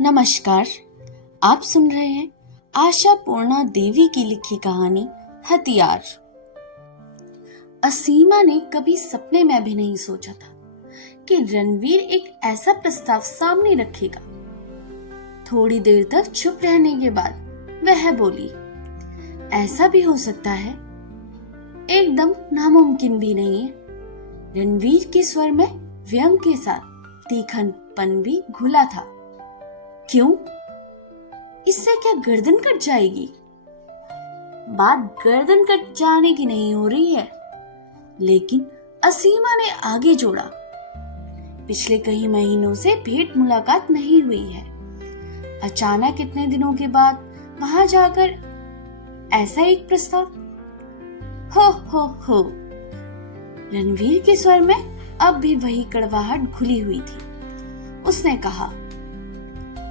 नमस्कार। आप सुन रहे हैं आशा पूर्णा देवी की लिखी कहानी हथियार। असीमा ने कभी सपने में भी नहीं सोचा था कि रणवीर एक ऐसा प्रस्ताव सामने रखेगा। थोड़ी देर तक चुप रहने के बाद वह बोली, ऐसा भी हो सकता है, एकदम नामुमकिन भी नहीं है। रणवीर के स्वर में व्यंग के साथ तीखनपन भी घुला था। क्यों? इससे क्या गर्दन कट जाएगी? बात गर्दन कट जाने की नहीं हो रही है, लेकिन असीमा ने आगे जोड़ा, पिछले कई महीनों से भेंट मुलाकात नहीं हुई है। अचानक इतने दिनों के बाद वहां जाकर ऐसा एक प्रस्ताव। हो। रणवीर के स्वर में अब भी वही कड़वाहट घुली हुई थी। उसने कहा,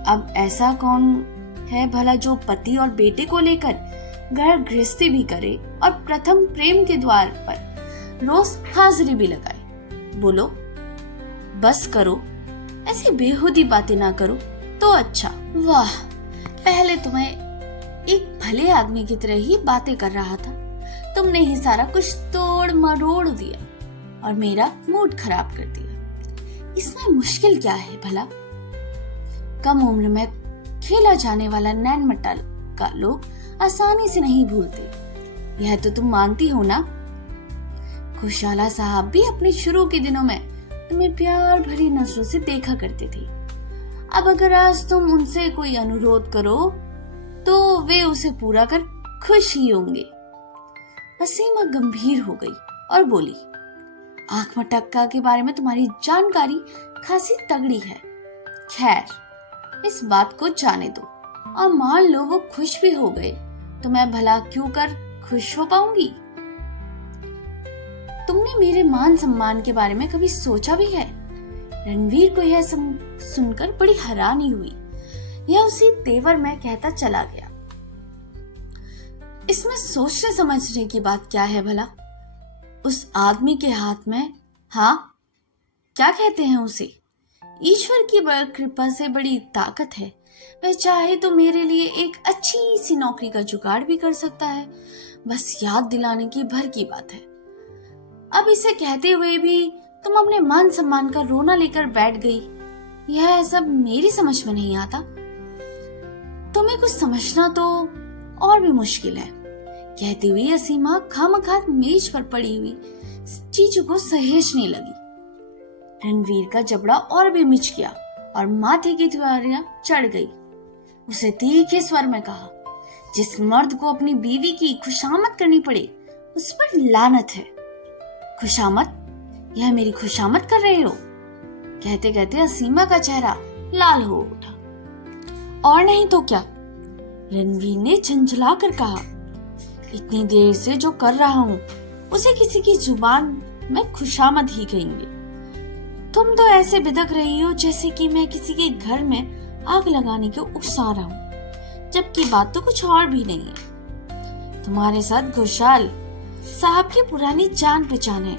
अब ऐसा कौन है भला जो पति और बेटे को लेकर घर गृहस्थी भी करे और प्रथम प्रेम के द्वार पर रोज हाजिरी भी लगाए। बोलो, बस करो, ऐसी बेहुदी बातें ना करो तो अच्छा। वाह, पहले तुम्हें एक भले आदमी की तरह ही बातें कर रहा था, तुमने ही सारा कुछ तोड़ मरोड़ दिया और मेरा मूड खराब कर दिया। इसमें मुश्किल क्या है भला? कम उम्र में खेला जाने वाला नैन मटाल का लोग आसानी से नहीं भूलते, यह तो तुम मानती हो ना। खुशाला साहब भी अपने शुरू के दिनों में तुम्हें प्यार भरी नजरों से देखा करते थे। अब अगर आज तुम उनसे कोई अनुरोध करो तो वे उसे पूरा कर खुश ही होंगे। असीमा गंभीर हो गई और बोली, आंख मटक्का के बारे में तुम्हारी जानकारी खासी तगड़ी है। खैर, इस बात को जाने दो, और मान लो वो खुश भी हो गए तो मैं भला क्यों कर खुश हो पाऊंगी? तुमने मेरे मान सम्मान के बारे में कभी सोचा भी है? रणवीर को यह सुनकर बड़ी हैरानी हुई। यह उसी तेवर में कहता चला गया, इसमें सोचने समझने की बात क्या है भला? उस आदमी के हाथ में, हाँ, क्या कहते हैं उसे, ईश्वर की कृपा से बड़ी ताकत है। वह चाहे तो मेरे लिए एक अच्छी सी नौकरी का जुगाड़ भी कर सकता है। बस याद दिलाने की भर की बात है। अब इसे कहते हुए भी तुम अपने मान सम्मान का रोना लेकर बैठ गई। यह सब मेरी समझ में नहीं आता। तुम्हें कुछ समझना तो और भी मुश्किल है। कहती हुई असीमा खामखा मेज पर पड़ी हुई चीजों को सहेजने लगी। रणवीर का जबड़ा और भी मिच गया और माथे की त्वारियां चढ़ गई। उसे तीखे स्वर में कहा, जिस मर्द को अपनी बीवी की खुशामद करनी पड़े उस पर लानत है। खुशामद? यह मेरी खुशामद कर रहे हो? कहते कहते असीमा का चेहरा लाल हो उठा। और नहीं तो क्या, रणवीर ने झंझला कर कहा, इतनी देर से जो कर रहा हूं उसे किसी की जुबान में खुशामद ही कहेंगे। तुम तो ऐसे बिदक रही हो जैसे कि मैं किसी के घर में आग लगाने को उकसा रहा हूँ, जबकि बात तो कुछ और भी नहीं है। तुम्हारे साथ घोषाल साहब की पुरानी जान पहचान है,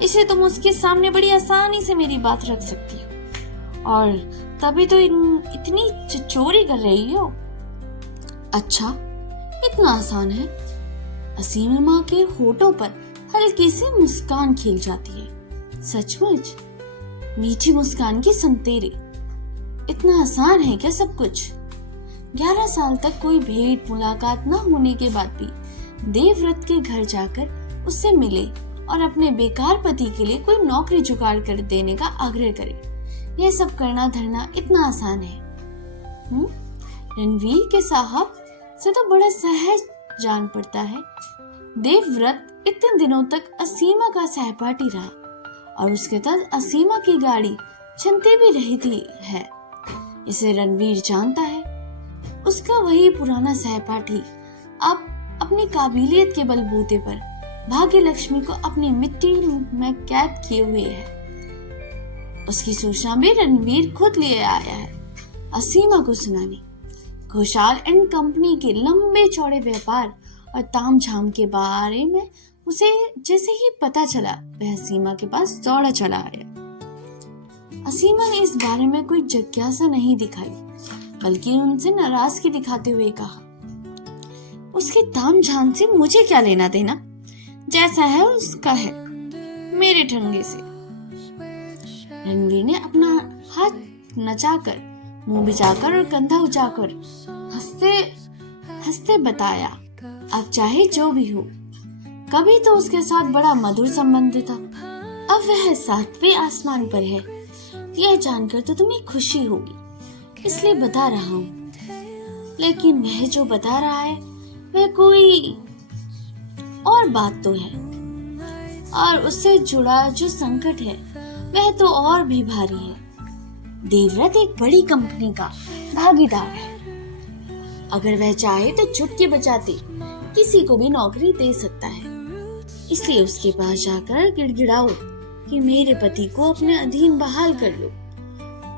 इसे तुम उसके सामने बड़ी आसानी से मेरी बात रख सकती हो, और तभी तो इतनी चचोरी कर रही हो। अच्छा, इतना आसान है? असीमा के होठों पर हल्की सी मुस्कान खिल जाती है। सचमुच मीठी मुस्कान की संतेरे। इतना आसान है क्या सब कुछ? 11 साल तक कोई भेंट मुलाकात न होने के बाद भी देवव्रत के घर जाकर उससे मिले और अपने बेकार पति के लिए कोई नौकरी जुगाड़ कर देने का आग्रह करे, यह सब करना धरना इतना आसान है? रणवीर के साहब से तो बड़ा सहज जान पड़ता है। देवव्रत इतने दिनों तक असीमा का सहपाठी रहा और उसके तहत असीमा की गाड़ी चलती भी रही थी है। इसे रणवीर जानता है। उसका वही पुराना सहपाठी अब अपनी काबिलियत के बलबूते पर भाग्य लक्ष्मी को अपनी मिट्टी में कैद किए हुए है। उसकी सूचना भी रणवीर खुद ले आया है असीमा को सुनाने। घोषाल एंड कंपनी के लंबे चौड़े व्यापार और तामझाम के बारे में उसे जैसे ही पता चला वह असीमा के पास दौड़ा चला आया। असीमा ने इस बारे में कोई जिज्ञासा नहीं दिखाई, बल्कि उनसे नाराजगी दिखाते हुए कहा, उसके ताम झाम से मुझे क्या लेना देना, जैसा है उसका है, मेरे ठंगे से। रणवीर ने अपना हाथ नचाकर, मुंह बिचाकर और कंधा उचाकर हंसते हंसते बताया, अब चाहे जो भी हो, कभी तो उसके साथ बड़ा मधुर संबंध था, अब वह 7वें आसमान पर है। यह जानकर तो तुम्हें खुशी होगी, इसलिए बता रहा हूँ। लेकिन वह जो बता रहा है वह कोई और बात तो है, और उससे जुड़ा जो संकट है वह तो और भी भारी है। देवव्रत एक बड़ी कंपनी का भागीदार है। अगर वह चाहे तो चुटकी बजाते किसी को भी नौकरी दे सकता है। इसलिए उसके पास जाकर गिड़गिड़ाओ कि मेरे पति को अपने अधीन बहाल कर लो।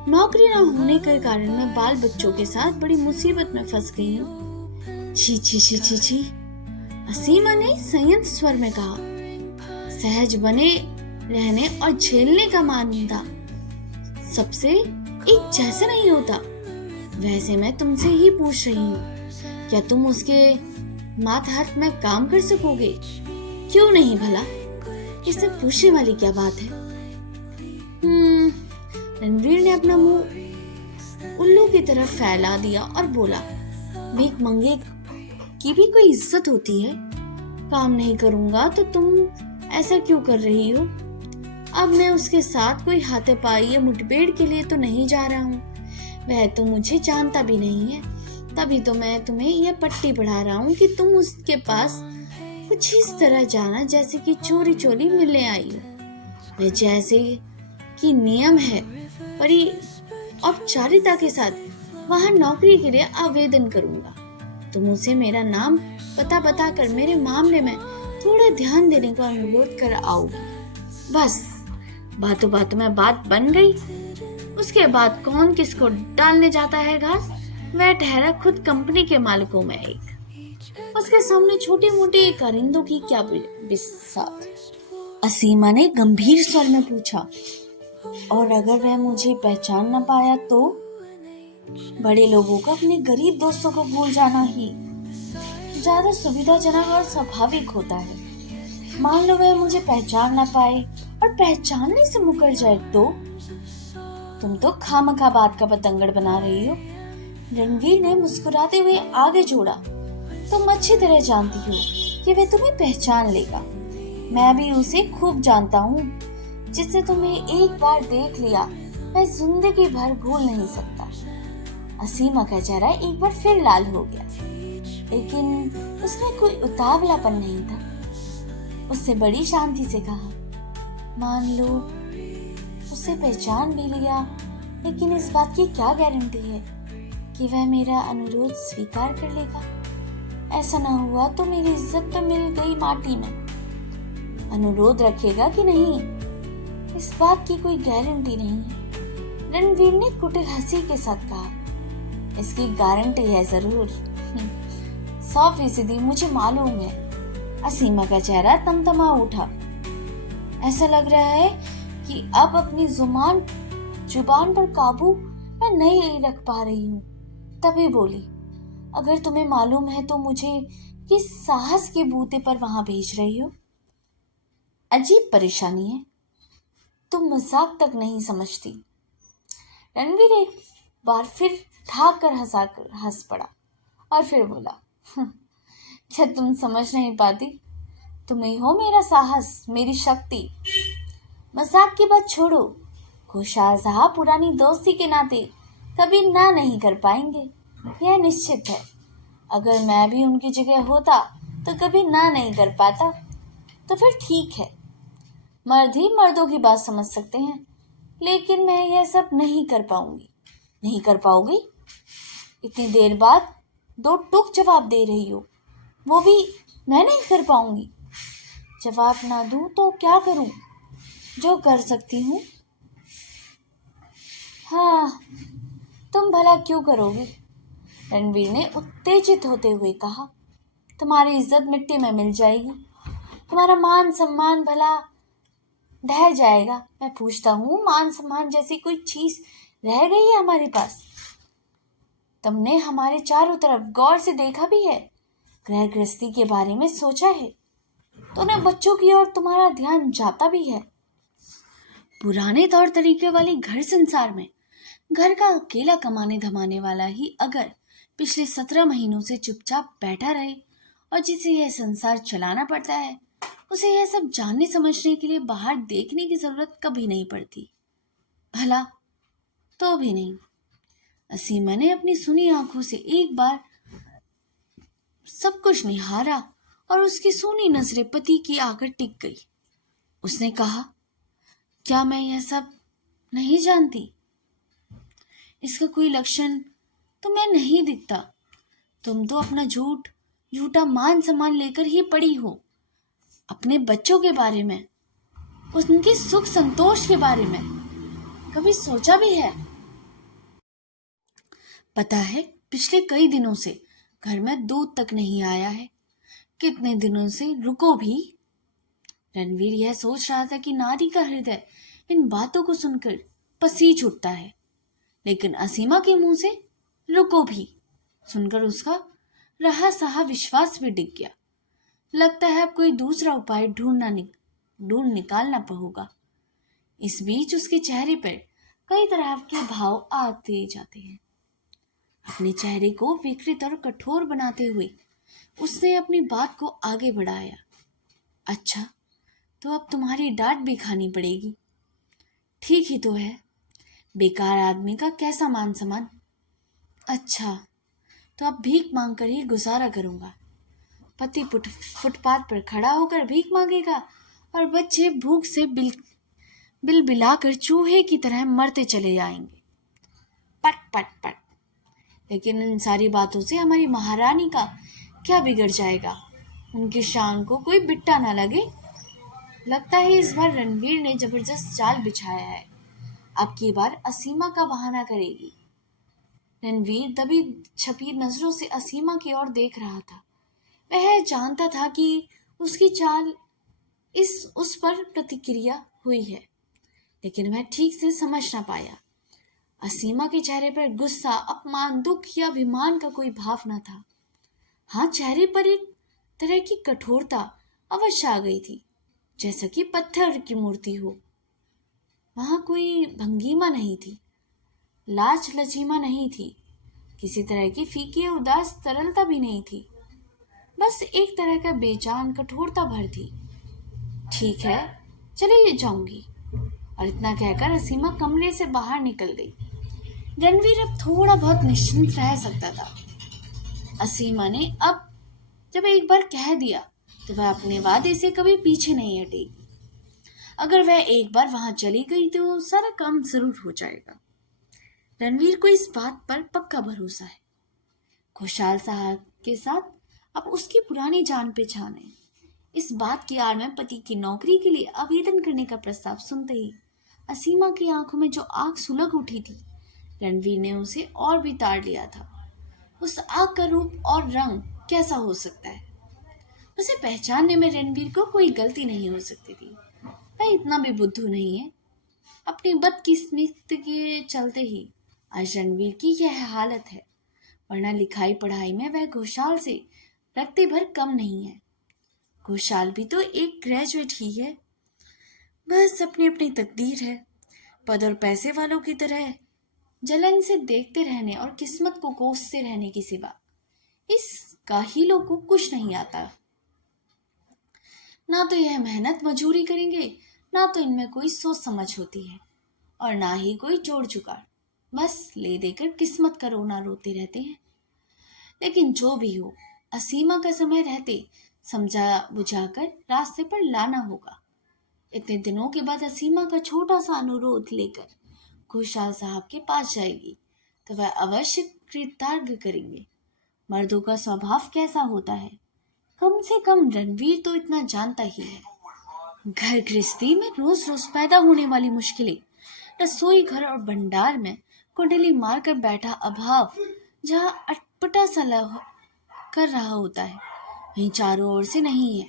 नौकरी न होने के कारण मैं बाल बच्चों के साथ बड़ी मुसीबत में फंस गई हूँ। छी छी छी छी छी। असीमा ने संयत स्वर में कहा, सहज बने रहने और झेलने का मानदा सबसे एक जैसा नहीं होता। वैसे मैं तुमसे ही पूछ रही हूँ, क्या तुम उसके मातहत में काम कर सकोगे? क्यों नहीं भला? इससे पूछने वाली क्या बात है? रणवीर ने अपना मुंह उल्लू की तरफ फैला दिया और बोला, भीख मंगे की भी कोई इज्जत होती है? काम नहीं करूंगा तो तुम ऐसा क्यों कर रही हो? अब मैं उसके साथ कोई हाथापाई या मुठभेड़ के लिए तो नहीं जा रहा हूँ। वह तो मुझे जानता भी नहीं है, तभी तो मैं तुम्हें यह पट्टी पढ़ा रहा हूँ कि तुम उसके पास कुछ इस तरह जाना जैसे कि चोरी चोरी मिलने आई हो। वह जैसे कि नियम है बड़ी औपचारिकता के साथ वहां नौकरी के लिए आवेदन करूंगा। तुम उसे मेरा नाम पता बताकर मेरे मामले में थोड़ा ध्यान देने का अनुरोध कर आओगी। बस बातों बातों में बात बन गई। उसके बाद कौन किसको डालने जाता है घास, वह ठहरा खुद कंपनी के मालिकों में एक। उसके सामने छोटे मोटे कारिंदों की क्या बिसात। असीमा ने गंभीर स्वर में पूछा, और अगर वह मुझे पहचान न पाया तो? बड़े लोगों को अपने गरीब दोस्तों को भूल जाना ही ज्यादा सुविधाजनक और स्वाभाविक होता है। मान लो वह मुझे पहचान ना पाए और पहचानने से मुकर जाए तो? तुम तो खामखा बात का पतंगड़ बना रही हो। रणवीर ने मुस्कुराते हुए आगे जोड़ा, तुम अच्छी तरह जानती हो कि वह तुम्हें पहचान लेगा। मैं भी उसे खूब जानता हूँ। जिससे तुम्हें एक बार देख लिया वह जिंदगी भर भूल नहीं सकता। असीमा का चेहरा एक बार फिर लाल हो गया, लेकिन उसमें कोई उतावलापन नहीं था। उससे बड़ी शांति से कहा, मान लो उसे पहचान भी लिया, लेकिन इस बात की क्या गारंटी है कि वह मेरा अनुरोध स्वीकार कर लेगा? ऐसा ना हुआ तो मेरी इज्जत तो मिल गई माटी में। अनुरोध रखेगा कि नहीं, इस बात की कोई गारंटी नहीं है। रणवीर ने कुटिल हंसी के साथ कहा, इसकी गारंटी है जरूर। 100% मुझे मालूम है। असीमा का चेहरा तमतमा उठा। ऐसा लग रहा है कि अब अपनी जुबान पर काबू मैं नहीं रख पा रही हूँ। तभी बोली, अगर तुम्हें मालूम है तो मुझे किस साहस के बूते पर वहां भेज रही हो? अजीब परेशानी है, तुम मजाक तक नहीं समझती। रणवीर एक बार फिर ठाक कर हंस पड़ा और फिर बोला, क्या तुम समझ नहीं पाती? तुम ही हो मेरा साहस, मेरी शक्ति। मजाक की बात छोड़ो। खुशहाल साहब पुरानी दोस्ती के नाते कभी ना नहीं कर पाएंगे, यह निश्चित है। अगर मैं भी उनकी जगह होता तो कभी ना नहीं कर पाता। तो फिर ठीक है, मर्द ही मर्दों की बात समझ सकते हैं, लेकिन मैं यह सब नहीं कर पाऊंगी। नहीं कर पाओगी? इतनी देर बाद 2 टूक जवाब दे रही हो, वो भी मैं नहीं कर पाऊंगी। जवाब ना दूं तो क्या करूं? जो कर सकती हूँ। हाँ, तुम भला क्यों करोगी? रणवीर ने उत्तेजित होते हुए कहा, तुम्हारी इज्जत मिट्टी में मिल जाएगी, तुम्हारा मान सम्मान भला ढह जाएगा। मैं पूछता हूँ, मान सम्मान जैसी कोई चीज रह गई है हमारे पास? तुमने हमारे चारों तरफ गौर से देखा भी है, गृह गृहस्थी के बारे में सोचा है, तो न बच्चों की ओर तुम्हारा ध्यान जाता भी है। पुराने तौर तरीके वाले घर संसार में घर का अकेला कमाने धमाने वाला ही अगर पिछले 17 महीनों से चुपचाप बैठा रहे और जिसे यह संसार चलाना पड़ता है, उसे यह सब जानने समझने के लिए बाहर देखने की जरूरत कभी नहीं पड़ती। भला तो भी नहीं। असीमा ने अपनी सुनी आंखों से एक बार सब कुछ निहारा और उसकी सूनी नजरें पति की आकर टिक गई। उसने कहा, क्या मैं यह सब नहीं जानती? इसका कोई लक्षण तो मैं नहीं दिखता। तुम तो अपना झूठा मान सम्मान लेकर ही पड़ी हो। अपने बच्चों के बारे में, उनके सुख संतोष के बारे में कभी सोचा भी है? पता है, पिछले कई दिनों से घर में दूध तक नहीं आया है। कितने दिनों से रुको भी। रणवीर यह सोच रहा था कि नारी का हृदय इन बातों को सुनकर पसीज उठता है, लेकिन असीमा के मुंह से रुको भी सुनकर उसका रहा सहा विश्वास भी डिग गया। लगता है अब कोई दूसरा उपाय ढूंढ निकालना होगा। इस बीच उसके चेहरे पर कई तरह के भाव आते जाते हैं। अपने चेहरे को विकृत और कठोर बनाते हुए उसने अपनी बात को आगे बढ़ाया। अच्छा, तो अब तुम्हारी डांट भी खानी पड़ेगी। ठीक ही तो है, बेकार आदमी का कैसा मान सम्मान। अच्छा, तो अब भीख मांग कर ही गुजारा करूंगा। पति फुटपाथ पर खड़ा होकर भीख मांगेगा और बच्चे भूख से बिल बिलाकर चूहे की तरह मरते चले जाएंगे। पट पट पट। लेकिन इन सारी बातों से हमारी महारानी का क्या बिगड़ जाएगा? उनकी शान को कोई बिट्टा ना लगे। लगता है इस बार रणवीर ने जबरदस्त जाल बिछाया है। अब की बार असीमा का बहाना करेगी। रणवीर दबी छपी नजरों से असीमा की ओर देख रहा था। वह जानता था कि उसकी चाल उस पर प्रतिक्रिया हुई है, लेकिन वह ठीक से समझ ना पाया। असीमा के चेहरे पर गुस्सा, अपमान, दुख या अभिमान का कोई भाव न था। हाँ, चेहरे पर एक तरह की कठोरता अवश्य आ गई थी, जैसा कि पत्थर की मूर्ति हो। वहां कोई भंगिमा नहीं थी, लाज लजीमा नहीं थी, किसी तरह की फीकी या उदास तरलता भी नहीं थी। बस एक तरह का बेजान कठोरता भर थी। ठीक है, चले जाऊंगी। और इतना कहकर असीमा कमरे से बाहर निकल गई। रणवीर अब थोड़ा बहुत निश्चिंत रह सकता था। असीमा ने अब जब एक बार कह दिया तो वह अपने वादे से कभी पीछे नहीं हटेगी। अगर वह एक बार वहां चली गई तो सारा काम जरूर हो जाएगा। रणवीर को इस बात पर पक्का भरोसा है। खुशहाल साहब के साथ अब उसकी पुरानी जान पहचान है। इस बात की आड़ में पति की नौकरी के लिए आवेदन करने का प्रस्ताव सुनते ही असीमा की आंखों में जो आग सुलग उठी थी, रणवीर ने उसे और भी ताड़ लिया था। उस आग का रूप और रंग कैसा हो सकता है? उसे पहचानने में रणवीर को कोई गलती नहीं हो सकती थी। वह इतना भी बुद्धू नहीं है। अपनी बदकिस्मती के चलते ही आज रणवीर की यह हालत है, वरना लिखाई पढ़ाई में वह घोषाल से रत्ते भर कम नहीं है। घोषाल भी तो एक ग्रेजुएट ही है। बस अपनी अपनी तकदीर है। पद और पैसे वालों की तरह जलन से देखते रहने और किस्मत को कोसते रहने की सिवा इस काहिलों को कुछ नहीं आता। ना तो यह मेहनत मजूरी करेंगे, ना तो इनमें कोई सोच समझ होती है, और ना ही कोई जोड़ जुगाड़। बस ले देकर किस्मत का रोना रोते रहते हैं। लेकिन जो भी हो, असीमा का समय रहते समझा बुझाकर रास्ते पर लाना होगा। इतने दिनों के बाद असीमा का छोटा सा अनुरोध लेकर खुशहाल साहब के पास जाएगी तो वह अवश्य कृतज्ञ करेंगे। मर्दों का स्वभाव कैसा होता है, कम से कम रणवीर तो इतना जानता ही है। घर गृहस्थी में रोज रोज पैदा होने वाली मुश्किलें, रसोई घर और भंडार में कुंडली मारकर बैठा अभाव जहाँ अटपटा सा कर रहा होता है, वहीं चारों ओर से नहीं है।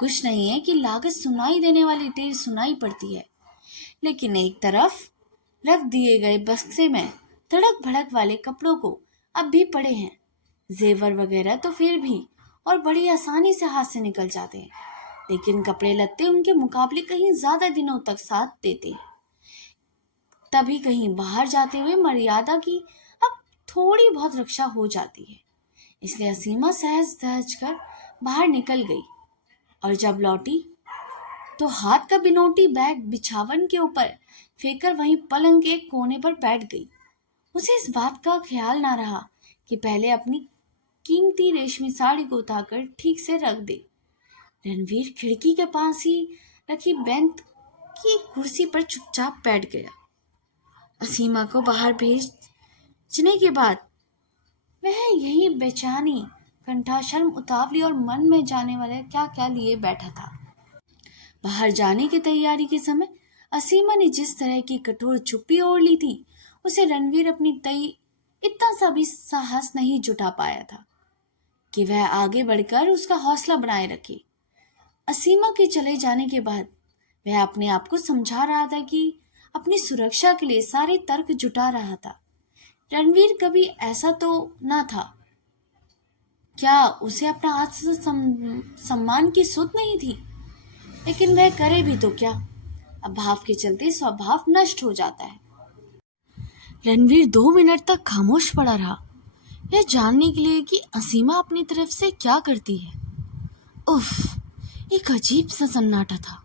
कुछ नहीं है कि लागत सुनाई देने वाली ढेर सुनाई पड़ती है, लेकिन एक तरफ रख दिए गए बक्से में तड़क भड़क वाले कपड़ों को अब भी पड़े हैं। जेवर वगैरह तो फिर भी और बड़ी आसानी से हाथ से निकल जाते हैं, लेकिन कपड़े लत्ते उनके मुकाबले कहीं ज्यादा दिनों तक साथ देते हैं। तभी कहीं बाहर जाते हुए मर्यादा की अब थोड़ी बहुत रक्षा हो जाती है। इसलिए असीमा सहज सहज कर बाहर निकल गई और जब लौटी तो हाथ का बिनोटी बैग बिछावन के ऊपर फेंककर वहीं पलंग के एक कोने पर बैठ गई। उसे इस बात का ख्याल ना रहा कि पहले अपनी कीमती रेशमी साड़ी को उतारकर ठीक से रख दे। रणवीर खिड़की के पास ही रखी बेंच की कुर्सी पर चुपचाप बैठ गया। असीमा को बाहर भेजने के बाद वह यही बेचैनी, कंठा, शर्म, उतावली और मन में जाने वाले क्या क्या लिए बैठा था। बाहर जाने की तैयारी के समय असीमा ने जिस तरह की कठोर चुप्पी ओढ़ ली थी, उसे रणवीर अपनी तई इतना सा भी साहस नहीं जुटा पाया था कि वह आगे बढ़कर उसका हौसला बनाए रखे। असीमा के चले जाने के बाद वह अपने आप को समझा रहा था कि अपनी सुरक्षा के लिए सारे तर्क जुटा रहा था। रणवीर कभी ऐसा तो ना था। क्या उसे अपना आत्म सम्मान की सुध नहीं थी? लेकिन वह करे भी तो क्या? अभाव के चलते स्वभाव नष्ट हो जाता है। रणवीर 2 मिनट तक खामोश पड़ा रहा, यह जानने के लिए कि असीमा अपनी तरफ से क्या करती है। उफ, एक अजीब सा सन्नाटा था।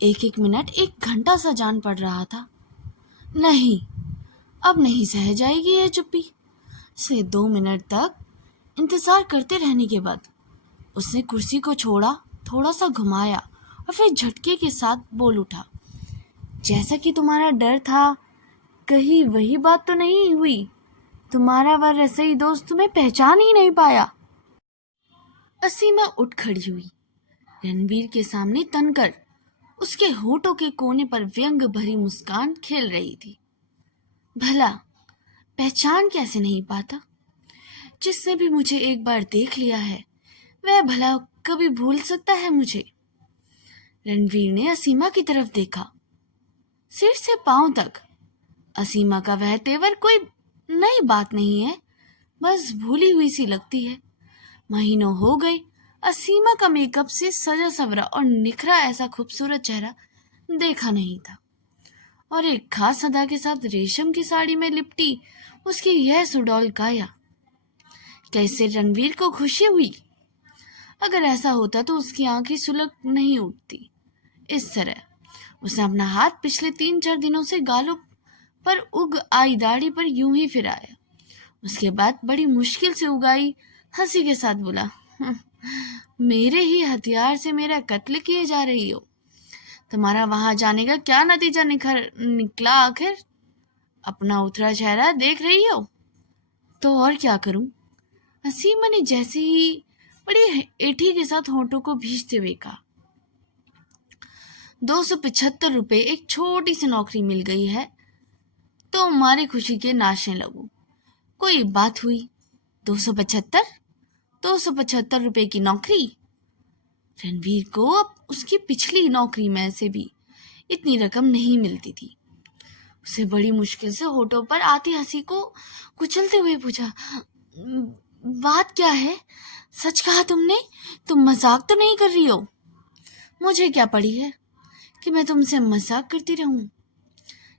एक एक मिनट एक घंटा सा जान पड़ रहा था। नहीं, अब नहीं सह जाएगी यह चुप्पी। से 2 मिनट तक इंतजार करते रहने के बाद उसने कुर्सी को छोड़ा, थोड़ा सा घुमाया और फिर झटके के साथ बोल उठा, जैसा कि तुम्हारा डर था, कहीं वही बात तो नहीं हुई? तुम्हारा वह रसोई दोस्त तुम्हें पहचान ही नहीं पाया? असीमा उठ खड़ी हुई, रणवीर के सामने तनकर उसके होठों के कोने पर व्यंग भरी मुस्कान खेल रही थी। भला पहचान कैसे नहीं पाता? जिसने भी मुझे एक बार देख लिया है वह भला कभी भूल सकता है मुझे? रणवीर ने असीमा की तरफ देखा, सिर से पांव तक। असीमा का वह तेवर कोई नई बात नहीं है, बस भूली हुई सी लगती है। महीनों हो गए असीमा का मेकअप से सजा सवरा और निखरा ऐसा खूबसूरत चेहरा देखा नहीं था। और एक खास अदा के साथ रेशम की साड़ी में लिपटी उसकी यह सुडौल काया, कैसे रणवीर को खुशी हुई? अगर ऐसा होता तो उसकी आंखें सुलग नहीं उठती। इस तरह उसने अपना हाथ पिछले 3-4 दिनों से गालों पर उग आई दाढ़ी पर यूं ही फिराया। उसके बाद बड़ी मुश्किल से उगाई हंसी के साथ बोला, मेरे ही हथियार से मेरा कत्ल किए जा रही हो? तुम्हारा वहां जाने का क्या नतीजा निकला आखिर? अपना उतरा चेहरा देख रही हो? तो और क्या करूं? असीमा ने जैसे ही बड़ी एठी के साथ होठों को भींचते हुए कहा, 275 रुपए एक छोटी सी नौकरी मिल गई है तो हमारी खुशी के नाचने लगूं। कोई बात हुई? 275 रुपए की नौकरी? रणवीर को अब उसकी पिछली नौकरी में से भी इतनी रकम नहीं मिलती थी। उसे बड़ी मुश्किल से होठों पर आती हंसी को कुचलते हुए पूछा, बात क्या है? सच कहा तुमने? तुम मजाक तो नहीं कर रही हो? मुझे क्या पड़ी है कि मैं तुमसे मजाक करती रहूं?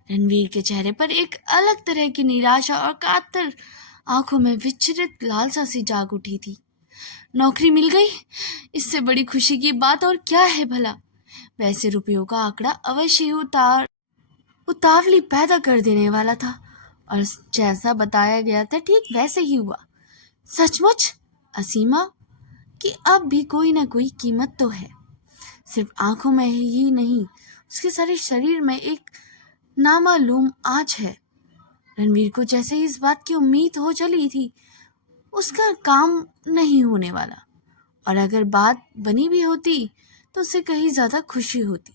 रणवीर के चेहरे पर एक अलग तरह की निराशा और कातर आंखों में विचलित लालसा सी जाग उठी थी। नौकरी मिल गई, इससे बड़ी खुशी की बात और क्या है भला? वैसे रुपयों का आंकड़ा अवश्य ही उतावली पैदा कर देने वाला था और जैसा बताया गया था ठीक वैसे ही हुआ। सचमुच असीमा कि अब भी कोई ना कोई कीमत तो है। सिर्फ आंखों में ही नहीं, उसके सारे शरीर में एक नामालूम आँच है। रणवीर को जैसे इस बात की उम्मीद हो चली थी, उसका काम नहीं होने वाला, और अगर बात बनी भी होती तो उसे कहीं ज्यादा खुशी होती।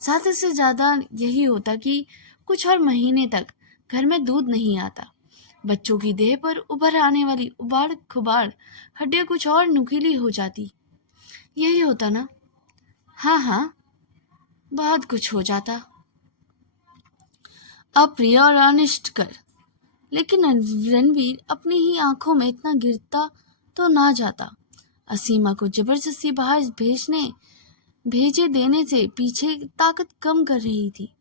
ज्यादा से ज्यादा यही होता कि कुछ और महीने तक घर में दूध नहीं आता, बच्चों की देह पर उभर आने वाली उबाड़ खुबाड़ हड्डियां कुछ और नुकीली हो जाती। यही होता ना? हाँ, बहुत कुछ हो जाता। अप्रिय और अनिष्ट कर लेकिन रणवीर अपनी ही आंखों में इतना गिरता तो ना जाता। असीमा को जबरदस्ती बाहर भेजे देने से पीछे ताकत कम कर रही थी।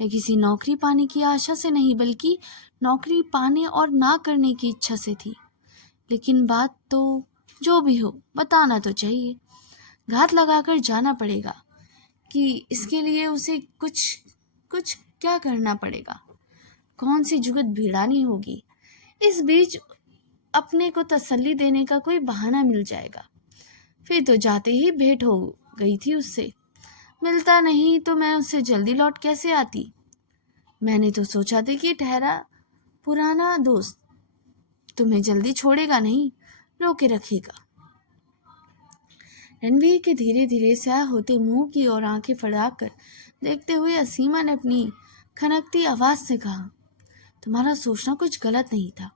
मैं किसी नौकरी पाने की आशा से नहीं, बल्कि नौकरी पाने और ना करने की इच्छा से थी। लेकिन बात तो जो भी हो बताना तो चाहिए। घात लगाकर जाना पड़ेगा कि इसके लिए उसे कुछ कुछ क्या करना पड़ेगा, कौन सी जुगत भिड़ानी होगी। इस बीच अपने को तसल्ली देने का कोई बहाना मिल जाएगा। फिर तो जाते ही भेंट हो गई थी उससे। मिलता नहीं तो मैं उससे जल्दी लौट कैसे आती। मैंने तो सोचा था कि ठहरा पुराना दोस्त तुम्हें जल्दी छोड़ेगा नहीं, रोके रखेगा। रणवीर के धीरे धीरे स्याह होते मुंह की ओर आंखें फड़ाकर देखते हुए असीमा ने अपनी खनकती आवाज से कहा, तुम्हारा सोचना कुछ गलत नहीं था।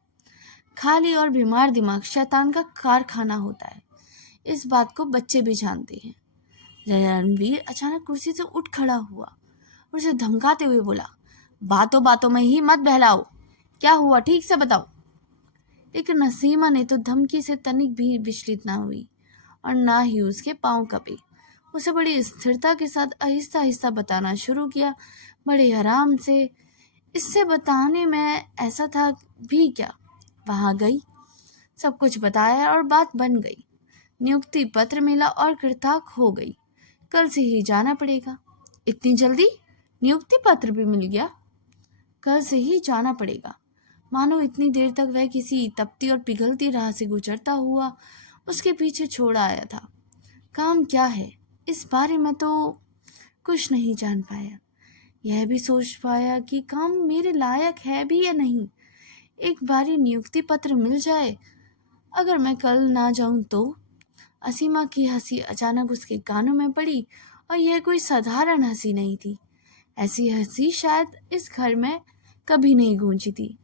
खाली और बीमार दिमाग शैतान का कारखाना होता है, इस बात को बच्चे भी जानते हैं। रणवीर अचानक कुर्सी से उठ खड़ा हुआ और उसे धमकाते हुए बोला, बातों बातों में ही मत बहलाओ, क्या हुआ ठीक से बताओ। लेकिन असीमा ने तो धमकी से तनिक भी विचलित ना हुई और ना ही उसके पांव कपे। उसे बड़ी स्थिरता के साथ आहिस्ता आहिस्ता बताना शुरू किया, बड़े आराम से। इससे बताने में ऐसा था भी क्या। वहां गई, सब कुछ बताया और बात बन गई। नियुक्ति पत्र मिला और कृतार्थ हो गई। कल से ही जाना पड़ेगा। इतनी जल्दी नियुक्ति पत्र भी मिल गया? कल से ही जाना पड़ेगा। मानो इतनी देर तक वह किसी तपती और पिघलती राह से गुजरता हुआ उसके पीछे छोड़ आया था। काम क्या है इस बारे में तो कुछ नहीं जान पाया। यह भी सोच पाया कि काम मेरे लायक है भी या नहीं। एक बारी नियुक्ति पत्र मिल जाए, अगर मैं कल ना जाऊं तो। असीमा की हंसी अचानक उसके कानों में पड़ी और यह कोई साधारण हंसी नहीं थी। ऐसी हंसी शायद इस घर में कभी नहीं गूंजी थी।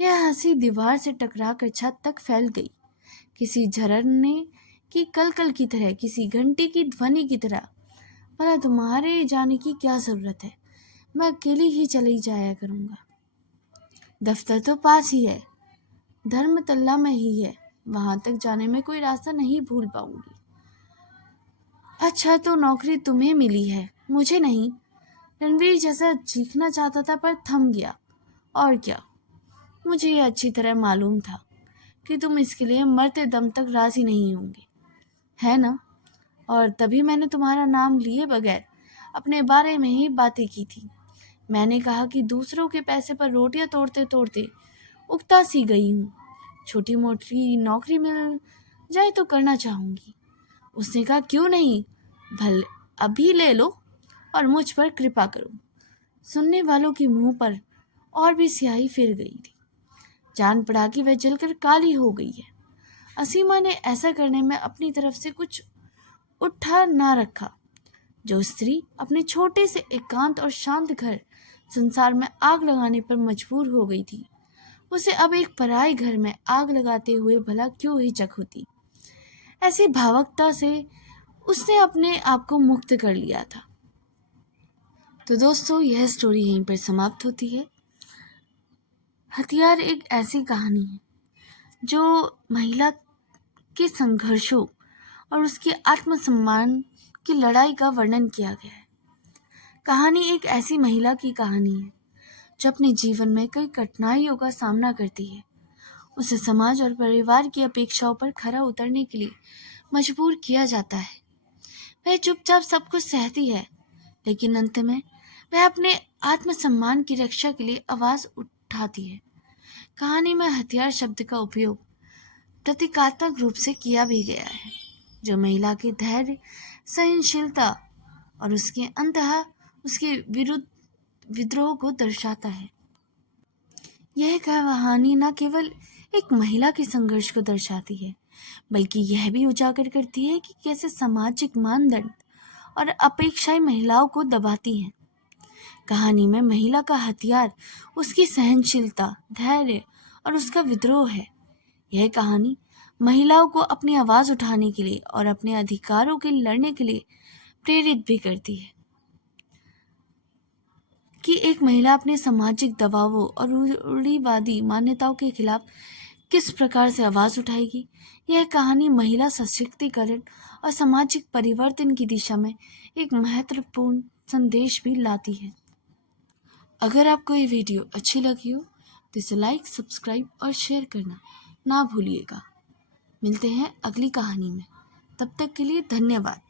यह हंसी दीवार से टकराकर छत तक फैल गई, किसी झरने की कलकल की तरह, किसी घंटी की ध्वनि की तरह। भला तुम्हारे जाने की क्या जरूरत है, मैं अकेली ही चली जाया करूंगा। दफ्तर तो पास ही है, धर्मतल्ला में ही है, वहां तक जाने में कोई रास्ता नहीं भूल पाऊंगी। अच्छा तो नौकरी तुम्हें मिली है, मुझे नहीं। रणवीर जैसा चीखना चाहता था पर थम गया। और क्या, मुझे यह अच्छी तरह मालूम था कि तुम इसके लिए मरते दम तक राजी नहीं होंगे, है ना। और तभी मैंने तुम्हारा नाम लिए बगैर अपने बारे में ही बातें की थी। मैंने कहा कि दूसरों के पैसे पर रोटियां तोड़ते तोड़ते उकता सी गई हूँ, छोटी मोटी नौकरी मिल जाए तो करना चाहूंगी। उसने कहा, क्यों नहीं, भले अभी ले लो और मुझ पर कृपा करो। सुनने वालों के मुंह पर और भी स्याही फिर गई थी। जान पड़ा कि वह जलकर काली हो गई है। असीमा ने ऐसा करने में अपनी तरफ से कुछ उठा ना रखा। जो स्त्री अपने छोटे से एकांत और शांत घर संसार में आग लगाने पर मजबूर हो गई थी, उसे अब एक पराये घर में आग लगाते हुए भला क्यों हिचक होती। ऐसी भावुकता से उसने अपने आप को मुक्त कर लिया था। तो दोस्तों, यह स्टोरी यहीं पर समाप्त होती है। हथियार एक ऐसी कहानी है जो महिला के संघर्षों और उसके आत्मसम्मान की लड़ाई का वर्णन किया गया है। कहानी एक ऐसी महिला की कहानी है जो अपने जीवन में कई कठिनाइयों का सामना करती है। उसे समाज और परिवार की अपेक्षाओं पर खरा उतरने के लिए मजबूर किया जाता है। वह चुपचाप सब कुछ सहती है, लेकिन अंत में वह अपने आत्मसम्मान की रक्षा के लिए आवाज उठाती है। कहानी में हथियार शब्द का उपयोग प्रतीकात्मक रूप से किया भी गया है, जो महिला के धैर्य, सहनशीलता और उसके अंततः उसके विरुद्ध विद्रोह को दर्शाता है। यह कहानी न केवल एक महिला के संघर्ष को दर्शाती है, बल्कि यह भी उजागर करती है कि कैसे सामाजिक मानदंड और अपेक्षाएं महिलाओं को दबाती हैं। कहानी में महिला का हथियार उसकी सहनशीलता, धैर्य और उसका विद्रोह है। यह कहानी महिलाओं को अपनी आवाज उठाने के लिए और अपने अधिकारों के लड़ने के लिए प्रेरित भी करती है। कि एक महिला अपने सामाजिक दबावों और रूढ़िवादी मान्यताओं के खिलाफ किस प्रकार से आवाज उठाएगी। यह कहानी महिला सशक्तिकरण और सामाजिक परिवर्तन की दिशा में एक महत्वपूर्ण संदेश भी लाती है। अगर आपको ये वीडियो अच्छी लगी हो तो इसे लाइक, सब्सक्राइब और शेयर करना ना भूलिएगा। मिलते हैं अगली कहानी में। तब तक के लिए धन्यवाद।